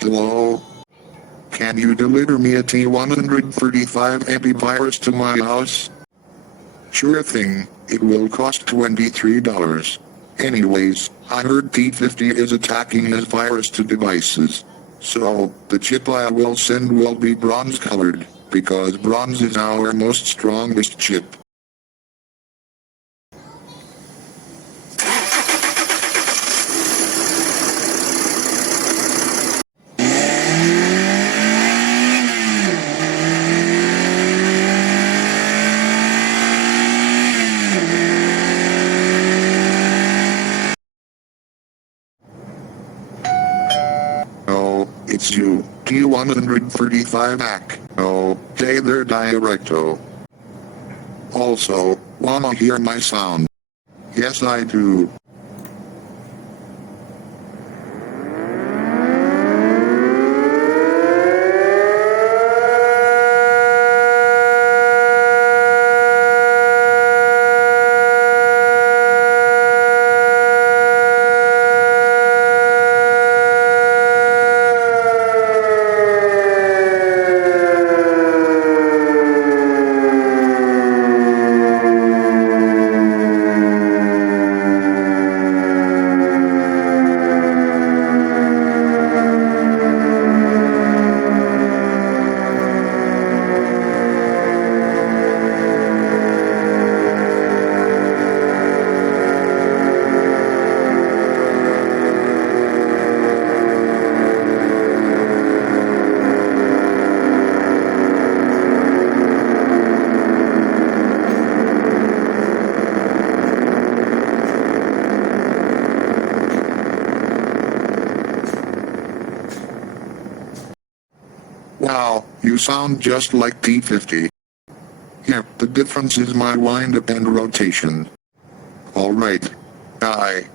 Hello? Can you deliver me a T135 antivirus to my house? Sure thing, it will cost $23. Anyways, I heard T50 is attacking as virus to devices. So, the chip I will send will be bronze colored, because bronze is our most strongest chip. Oh, it's you, T135ac. Oh, hey there Directo. Also, wanna hear my sound? Yes I do. Wow, you sound just like T50. Yep, the difference is my wind-up and rotation. Alright. Bye.